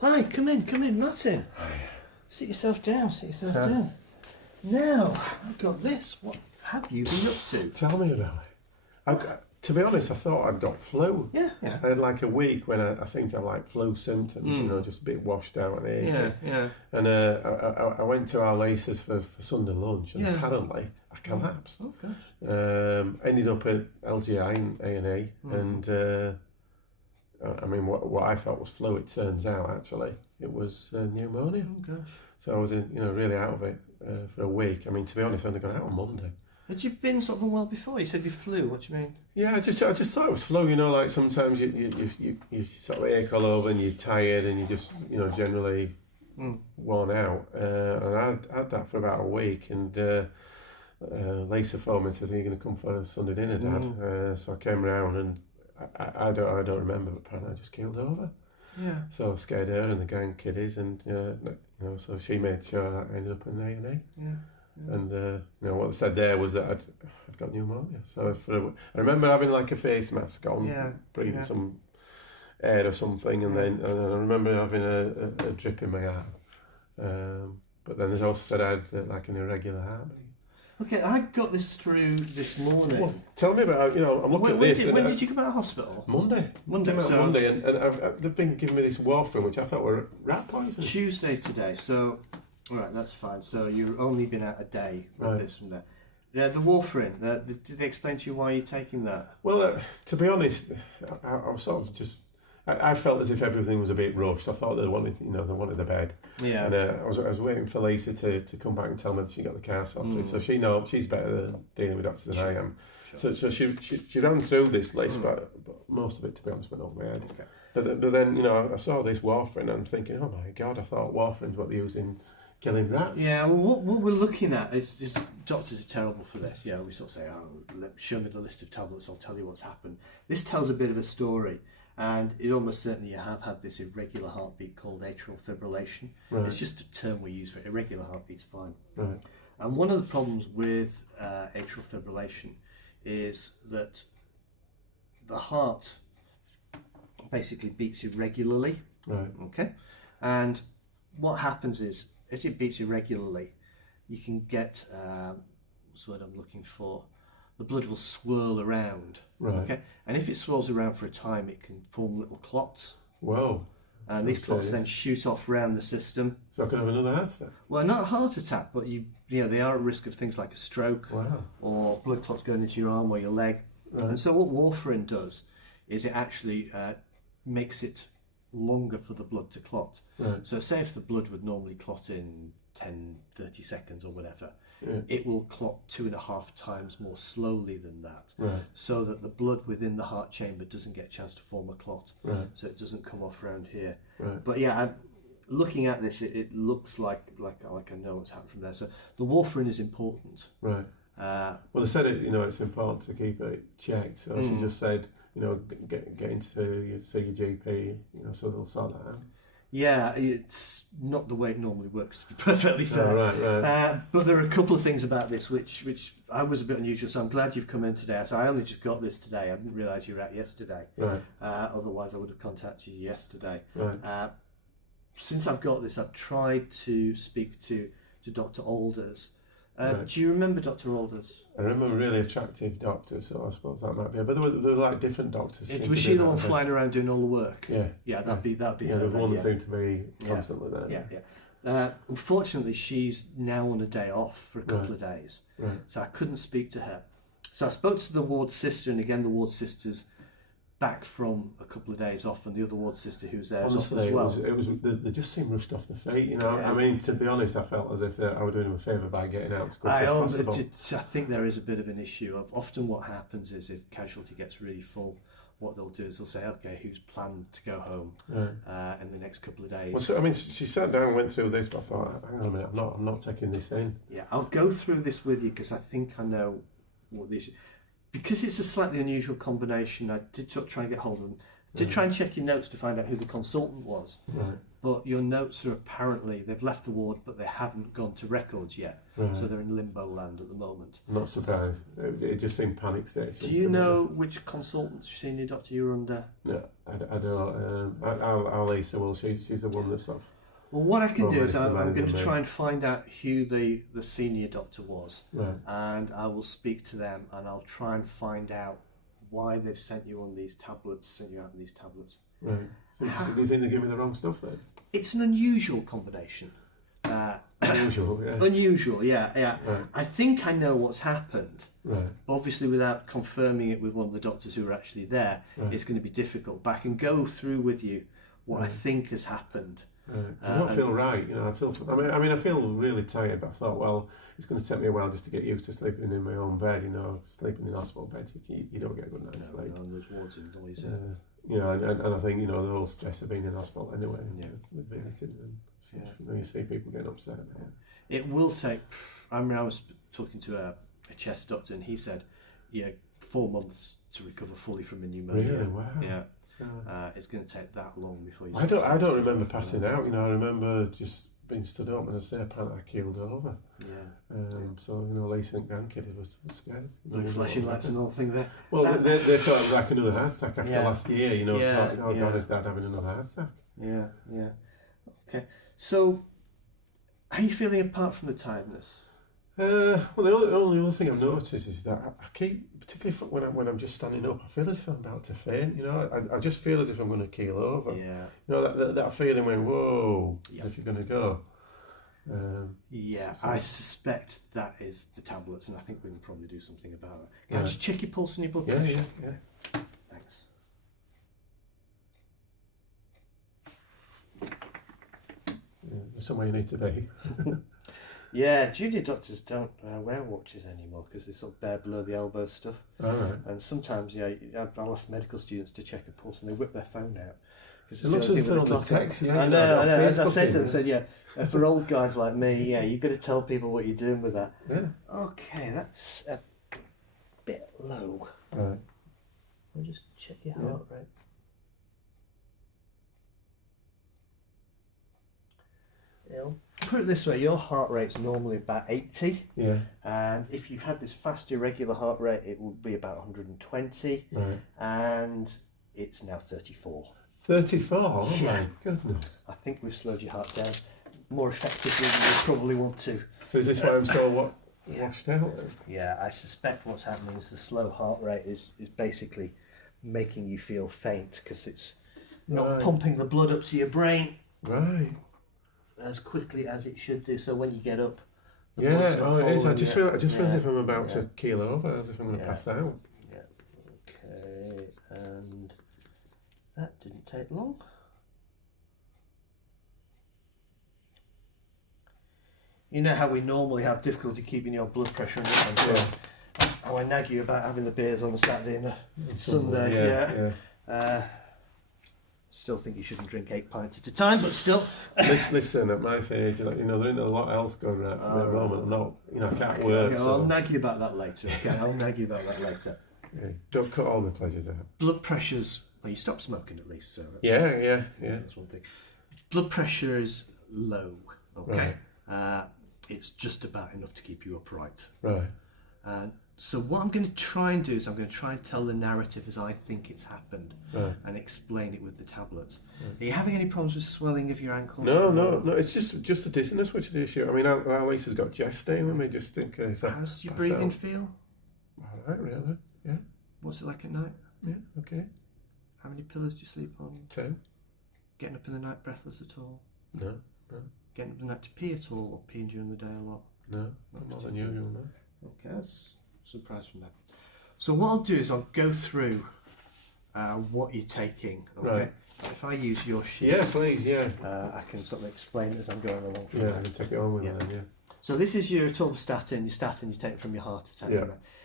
Hi, come in, Martin. Sit yourself down, down. Now, I've got this. What have you been up to? Tell me about it. To be honest, I thought I'd got flu. Yeah. I had like a week when I seemed to have like flu symptoms, just a bit washed out and achy. Yeah. And I went to our laces for Sunday lunch, and apparently I collapsed. Oh, gosh. Ended up at LGI in A&E, and I mean, what I thought was flu, it turns out actually it was pneumonia. Oh, gosh. So I was really out of it for a week. I mean, to be honest, I only got out on Monday. Had you been sort of unwell before? You said you flew. What do you mean? Yeah, I just thought it was flu. Like sometimes you sort of ache all over and you're tired and you just generally worn out. And I had that for about a week. And Lisa phoned me and says, "Are you going to come for Sunday dinner, Dad?" So I came round and I don't remember, but apparently I just keeled over. Yeah. So I scared her and the gang kiddies, and so she made sure that I ended up in A&E. Yeah. And what they said there was that I'd got pneumonia. So I remember having like a face mask on, breathing some air or something, and then I remember having a drip in my arm. But then they also said I had like an irregular heartbeat. Okay, I got this through this morning. Well, tell me about, I'm looking at this. When did you come out of hospital? Monday. Came out Monday, and they've been giving me this warfarin, which I thought were rat poison. Tuesday today, so... All right, that's fine. So you've only been out a day with this from there. Yeah, the warfarin. Did they explain to you why you're taking that? Well, to be honest, I was sort of just. I felt as if everything was a bit rushed. I thought they wanted the bed. Yeah. And I was waiting for Lisa to come back and tell me that she got the car sorted. So she's better at dealing with doctors than I am. Sure. So she ran through this list, but most of it, to be honest, went over my head. Okay. But then I saw this warfarin and I'm thinking, oh my God, I thought warfarin's what they use in killing rats. Yeah, well, what we're looking at is doctors are terrible for this. Yeah, we sort of say, show me the list of tablets, I'll tell you what's happened. This tells a bit of a story, and it almost certainly you have had this irregular heartbeat called atrial fibrillation. Right. It's just a term we use for it. Irregular heartbeat's fine. Right. And one of the problems with atrial fibrillation is that the heart basically beats irregularly. Right. Okay, and what happens is, as it beats irregularly, you can get what's the word I'm looking for? The blood will swirl around. Right. Okay, and if it swirls around for a time, it can form little clots. Whoa. And these clots then shoot off around the system. So I could have another heart attack? Well, not a heart attack, but they are at risk of things like a stroke. Wow. Or blood clots going into your arm or your leg. Right. And so what warfarin does is it actually makes it longer for the blood to clot. Right. So say if the blood would normally clot in 10, 30 seconds or whatever, it will clot 2.5 times more slowly than that. Right. So that the blood within the heart chamber doesn't get a chance to form a clot. Right. So it doesn't come off around here. Right. But yeah, looking at this, it looks like I know what's happened from there. So the warfarin is important. Right. Well, they said it's important to keep it checked. So she just said, get into see your GP, so they'll sort that out. Yeah, it's not the way it normally works, to be perfectly fair. Oh, right. But there are a couple of things about this which I was a bit unusual, so I'm glad you've come in today. So I only just got this today. I didn't realise you were out yesterday. Right. Otherwise, I would have contacted you yesterday. Right. Since I've got this, I've tried to speak to Dr. Alders. Right. Do you remember Dr. Alders? I remember a really attractive doctor, so I suppose that might be. But there were like different doctors. Was she the one flying around doing all the work? Yeah. Yeah, that'd be yeah, her. The one that seemed to be constantly there. Yeah. Unfortunately, she's now on a day off for a couple of days, so I couldn't speak to her. So I spoke to the ward sister, and again, the ward sister's back from a couple of days off, and the other ward sister who's there is off as well. They just seemed rushed off the feet, Yeah. I mean, to be honest, I felt as if I were doing them a favour by getting out as quickly as possible. I think there is a bit of an issue. Often what happens is if casualty gets really full, what they'll do is they'll say, okay, who's planned to go home in the next couple of days? Well, so, I mean, she sat down and went through this, but I thought, hang on a minute, I'm not taking this in. Yeah, I'll go through this with you because I think I know what the issue. Because it's a slightly unusual combination, I did try and get hold of them. to try and check your notes to find out who the consultant was. Right. But your notes are apparently, they've left the ward, but they haven't gone to records yet. Right. So they're in limbo land at the moment. I'm not surprised. It just seemed panic stage. Do you know which consultant senior doctor you're under? No, I don't. I'll Lisa will. She's the one that's sort of. Well, what I can do is I'm going to try and find out who the senior doctor was. Right. And I will speak to them and I'll try and find out why they've sent you on these tablets, sent you out on these tablets. Right. So do you think they give me the wrong stuff then? It's an unusual combination. Unusual, yeah. Unusual, yeah. Right. I think I know what's happened. Right. Obviously, without confirming it with one of the doctors who are actually there, it's going to be difficult. But I can go through with you what I think has happened. Right. I don't feel right, you know. I feel really tired, but I thought, well, it's going to take me a while just to get used to sleeping in my own bed. You know, sleeping in hospital bed, you don't get a good night's sleep. No, there's wards and noise. You know, and I think, you know, the whole stress of being in hospital anyway, with visiting and you see people getting upset. It will take. I was talking to a chest doctor, and he said, 4 months to recover fully from a pneumonia. Really? Wow. Yeah. It's going to take that long before you. I don't remember passing out. You know, I remember just being stood up, and I say apparently I keeled over. Yeah. So you know, Lisa and grandkid was scared. Flashing lights and all thing there. Well, they thought it was like another heart attack after last year. You know, thought, God, is Dad having another heart attack? Yeah. Okay. So, how are you feeling apart from the tiredness? Well, the only other thing I've noticed is that I keep, particularly when I'm just standing up, I feel as if I'm about to faint. You know, I just feel as if I'm going to keel over. Yeah. You know, that feeling when, whoa, as if you're going to go. I suspect that is the tablets, and I think we can probably do something about that. Can I just check your pulse and your blood pressure? Yeah. Thanks. There's somewhere you need to be. Yeah, junior doctors don't wear watches anymore because they sort of bare below the elbow stuff. All right. And sometimes, I'll ask medical students to check a pulse and they whip their phone out. It looks like they're on the text, I know. As I said to them, for old guys like me, you've got to tell people what you're doing with that. Yeah. Okay, that's a bit low. Right. I'll just check your heart rate. Put it this way, your heart rate's normally about 80. Yeah. And if you've had this fast irregular heart rate, it will be about 120. Right. And it's now 34. 34? Oh my goodness. I think we've slowed your heart down more effectively than you probably want to. So is this why I'm so washed out? Yeah, I suspect what's happening is the slow heart rate is basically making you feel faint because it's not pumping the blood up to your brain. Right. As quickly as it should do. So when you get up, it is. I just feel as if I'm about to keel over, as if I'm going to pass out. Yeah. Okay, and that didn't take long. You know how we normally have difficulty keeping your blood pressure under control. How I nag you about having the beers on a Saturday and a Sunday. Still think you shouldn't drink 8 pints at a time, but still. Listen, at my age, there ain't a lot else going right for me at the moment. I'm not, I can't work. Okay, I'll nag you about that later. Okay, I'll nag you about that later. Yeah, don't cut all my pleasures out. Blood pressure's, well, you stopped smoking at least, so that's, that's one thing. Blood pressure is low. Okay, it's just about enough to keep you upright. Right. So what I'm going to try and do is I'm going to try and tell the narrative as I think it's happened and explain it with the tablets. Are you having any problems with swelling of your ankles? No. It's just the dizziness which is the issue. I mean, Lisa's got chest staying with me just in case. How's your breathing feel? All right, really? Yeah. What's it like at night? Yeah, okay. How many pillows do you sleep on? 2. Getting up in the night breathless at all? No. Getting up in the night to pee at all, or peeing during the day a lot? No, not than usual, no. Okay, that's surprise from that. So what I'll do is I'll go through what you're taking. Okay. Right. If I use your sheet, please, I can sort of explain it as I'm going along. I can take it on with them. Yeah. So this is your atorvastatin. Your statin you take from your heart attack.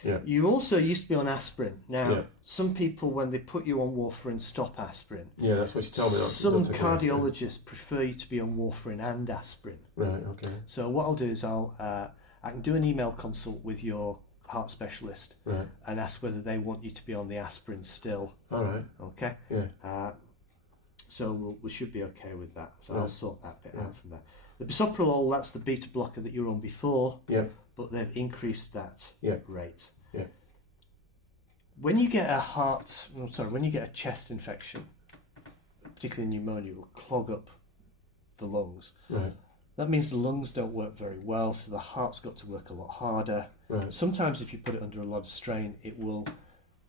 Yeah. You also used to be on aspirin. Now, some people when they put you on warfarin stop aspirin. Yeah, that's what you told me. Some cardiologists prefer you to be on warfarin and aspirin. Right. Okay. So what I'll do is I can do an email consult with your heart specialist right. and ask whether they want you to be on the aspirin still. All right. Okay. Yeah. So we should be okay with that. So Right. I'll sort that bit out from there. The bisoprolol, that's the beta blocker that you were on before. Yeah. But they've increased that rate. Yeah. When you get when you get a chest infection, particularly pneumonia, it will clog up the lungs. Right. That means the lungs don't work very well, so the heart's got to work a lot harder. Right. Sometimes if you put it under a lot of strain, it will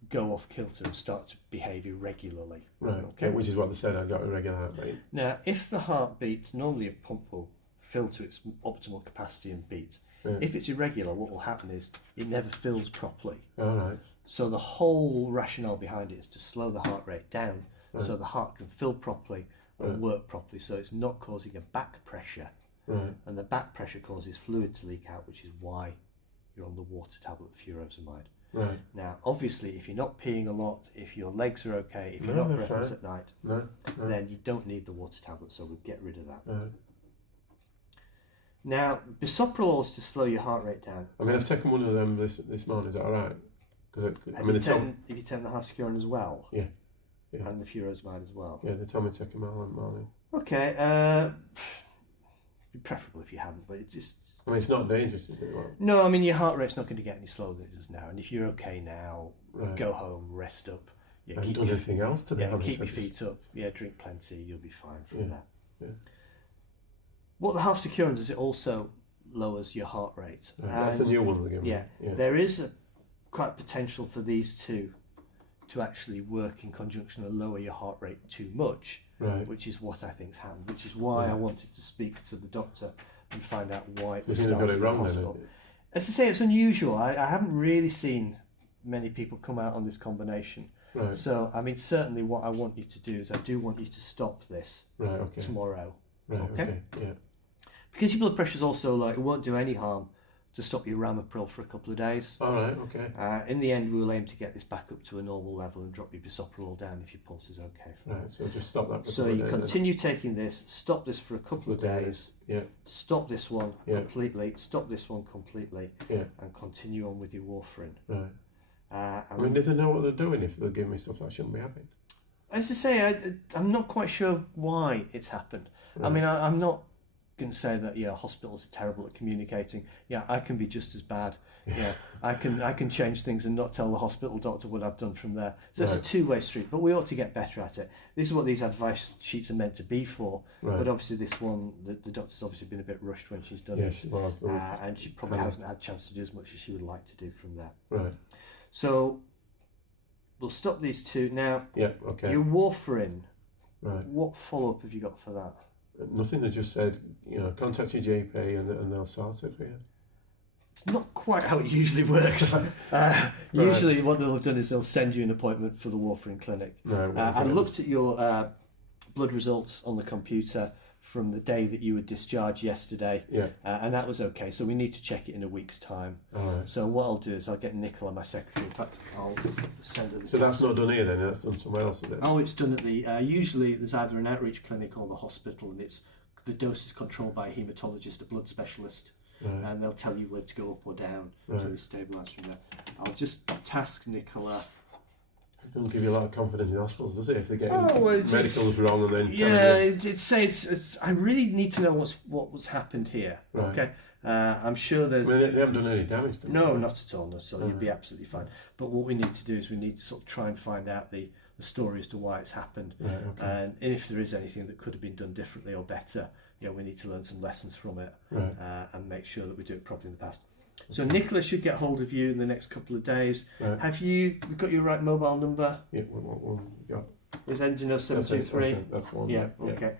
go off kilter and start to behave irregularly. Right. Okay. Yeah, which is what they said. I got irregular heartbeat. Now, if the heartbeat, normally a pump will fill to its optimal capacity and beat. Yeah. If it's irregular, what will happen is it never fills properly. All right. So the whole rationale behind it is to slow the heart rate down so the heart can fill properly and work properly, so it's not causing a back pressure. Right. And the back pressure causes fluid to leak out, which is why you're on the water tablet furosemide. Right. Now, obviously, if you're not peeing a lot, if your legs are okay, if you're not breathless at night, then you don't need the water tablet, so we'll get rid of that. Right. Now, bisoprolol is to slow your heart rate down. I mean, I've taken one of them this morning. Is that all right? Because Have you taken the half-securin as well? Yeah. And the furosemide as well? Yeah, they told me to take them all in the morning. Okay. Be preferable if you hadn't, but it's just... I mean, it's not dangerous, is it? Well, no, I mean, your heart rate's not going to get any slower than it does now. And if you're okay now, right. Go home, rest up. I haven't done anything else to be honest. Keep your feet up. Yeah, drink plenty. You'll be fine from that. Yeah. What the half-securin does, it also lowers your heart rate. Right. That's the new one again. Yeah. There is quite potential for these two to actually work in conjunction and lower your heart rate too much, right. which is what I think's happened, which is why I wanted to speak to the doctor and find out why it was started got it wrong in hospital. then, as I say, it's unusual. I haven't really seen many people come out on this combination. Right. So, I mean, certainly what I want you to do is I do want you to stop this tomorrow. Right, okay. Yeah. Because your blood pressure's also low, it won't do any harm to stop your ramipril for a couple of days. All right, okay. In the end, we will aim to get this back up to a normal level and drop your bisoprolol down if your pulse is okay. Right, so just stop that for so you continue taking this, stop this for a couple of days, stop this one completely, stop this one completely, and continue on with your warfarin. Right. I mean, do they know what they're doing if they're giving me stuff that I shouldn't be having? As I say, I'm not quite sure why it's happened. Right. I mean, I'm not going to say that hospitals are terrible at communicating. I can be just as bad. I can change things and not tell the hospital doctor what I've done from there. So it's a two-way street, but we ought to get better at it. This is what these advice sheets are meant to be for. Right. But obviously this one, the doctor's obviously been a bit rushed when she's done it. She was. And she probably hasn't had a chance to do as much as she would like to do from there. Right. So we'll stop these two now. Yeah. Okay. Your warfarin. Right. What follow-up have you got for that? Nothing. They just said, contact your GP and they'll sort it for you. It's not quite how it usually works. Usually what they'll have done is they'll send you an appointment for the warfarin clinic. No, I looked at your blood results on the computer from the day that you were discharged yesterday, and that was okay. So we need to check it in a week's time. Right. So what I'll do is I'll get Nicola, my secretary. In fact, I'll send her the So that's not done here then? That's done somewhere else, is it? Oh, it's done at the... usually there's either an outreach clinic or the hospital, and the dose is controlled by a haematologist, a blood specialist, and they'll tell you where to go up or down to stabilise from there. I'll just task Nicola... It doesn't give you a lot of confidence in hospitals, does it? If they're getting medicals wrong and then it's I really need to know what's happened here. Right. Okay, I'm sure there's. I mean, they haven't done any damage to them. No, not at all. No, so you'll be absolutely fine. But what we need to do is we need to sort of try and find out the story as to why it's happened, and if there is anything that could have been done differently or better, we need to learn some lessons from it, and make sure that we do it properly in the past. So Nicola should get hold of you in the next couple of days. Right. Have you got your right mobile number? Yeah, one. It ends in 0723. That's one. Yeah, okay.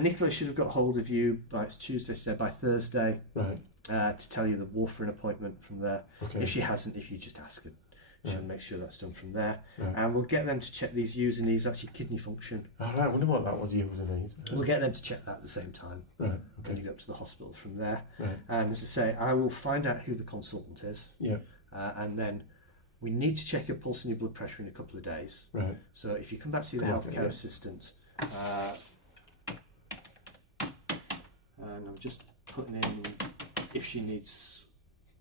Nicola should have got hold of you it's Tuesday, so by Thursday. Right. To tell you the warfarin appointment from there. Okay. If she hasn't, if you just ask her, she'll make sure that's done from there. Right. And we'll get them to check these using that's your kidney function. All right, I wonder what that was using these. We'll get them to check that at the same time. Right. Okay. When you go up to the hospital from there. Right. And as I say, I will find out who the consultant is. Yeah. And then we need to check your pulse and your blood pressure in a couple of days. Right. So if you come back to see the healthcare assistant, and I'm just putting in if she needs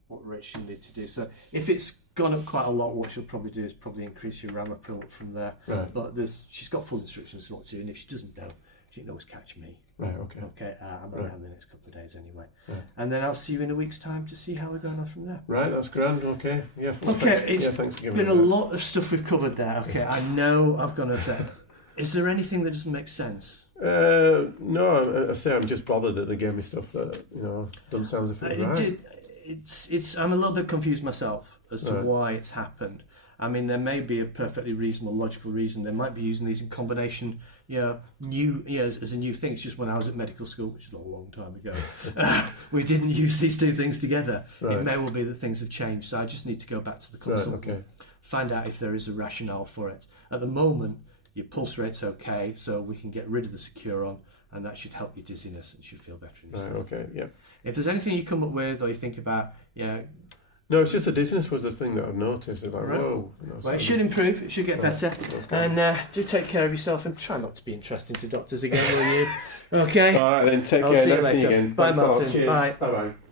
rates you need to do. So if it's gone up quite a lot, what she'll probably do is probably increase your Ramapril from there. Right. But she's got full instructions on what to do, and if she doesn't know, she can always catch me. Right, okay. Okay, I'm around the next couple of days anyway. Right. And then I'll see you in a week's time to see how we're going on from there. Right, that's grand, okay. Yeah, well, okay, thanks it's for giving been me a that. lot of stuff we've covered there. Okay, I know I've gone over there. Is there anything that doesn't make sense? No, I say I'm just bothered that they gave me stuff that, doesn't sound as if it was right. I'm a little bit confused myself as to why it's happened. I mean, there may be a perfectly reasonable, logical reason. They might be using these in combination, as a new thing. It's just when I was at medical school, which is a long time ago, we didn't use these two things together. Right. It may well be that things have changed. So I just need to go back to the consultant, find out if there is a rationale for it. At the moment, your pulse rate's okay, so we can get rid of the Securon, and that should help your dizziness and should feel better in yourself. Right, okay, yeah. If there's anything you come up with or you think about, No, it's just the dizziness was the thing that I've noticed. It's like, whoa. Well, it should improve. It should get better. And do take care of yourself and try not to be interesting to doctors again, will you? Okay. All right, then take care. I'll see you Nice seeing you later. again. Bye, Thanks a lot. Martin. Cheers. Bye. Bye-bye.